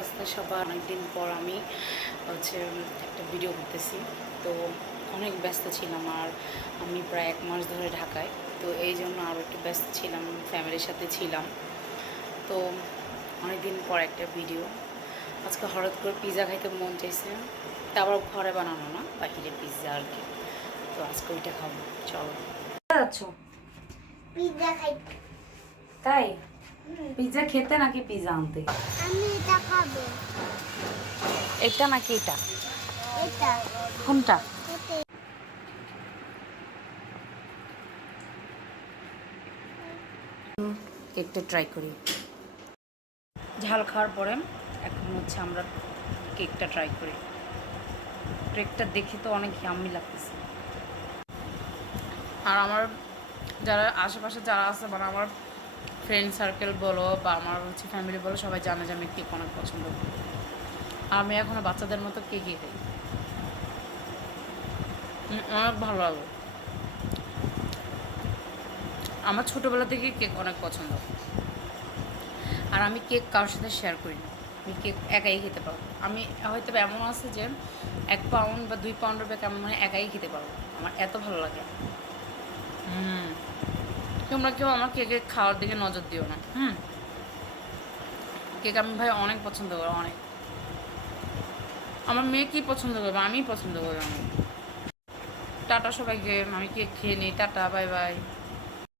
অবস্থা সবার? অনেকদিন পর আমি হচ্ছে একটা ভিডিও করতেছি। তো অনেক ব্যস্ত ছিলাম, আর আমি প্রায় 1 মাস ধরে ঢাকায়। তো এই জন্য আরও একটু ব্যস্ত ছিলাম, ফ্যামিলির সাথে ছিলাম। তো অনেকদিন পর একটা ভিডিও। আজকে হঠাৎ করে পিৎজা খাইতে মন চাইছে, তা আবার ঘরে বানানো না, বাহিরে পিৎজা আর কি। তো আজকে ওইটা খাবো, চলো। যাচ্ছ পিৎজা খাইতে? তাই? পিৎজা খেতে নাকি পিৎজা আনতে? আমি এটা খাবো। এটা নাকি এটা? এটা কোনটা? এটাই। কেকটা ট্রাই করি। ঝাল খাওয়ার পরে এখন হচ্ছে আমরা কেকটা ট্রাই করি। কেকটা দেখে তো অনেক ইয়াম্মি লাগতেছে। আর আমার যারা আশেপাশে যারা আছে, মানে আমার ফ্রেন্ড সার্কেল বলো বা আমার হচ্ছে ফ্যামিলি বলো, সবাই জানে যে আমি কেক অনেক পছন্দ করি। আর আমি এখনও বাচ্চাদের মতো কেকই খাই। অনেক ভালো লাগে। আমার ছোটোবেলা থেকেই কেক অনেক পছন্দ। আর আমি কেক কারোর সাথে শেয়ার করি না, আমি কেক একাই খেতে পারবো। আমি হয়তো এমন আছে যে 1 পাউন্ড বা 2 পাউন্ডের ব্যাগ আমি মানে একাই খেতে পারবো, আমার এত ভালো লাগে। তোমরা কেউ আমার কেকে খাওয়ার দিকে নজর দিও না। কেক আমি ভাই অনেক পছন্দ করি, অনেক। আমার মেয়ে কী পছন্দ করবে, আমিই পছন্দ করি অনেক। টাটা সবাইকে, আমি কেক খেয়ে নিই। Tata, bye bye.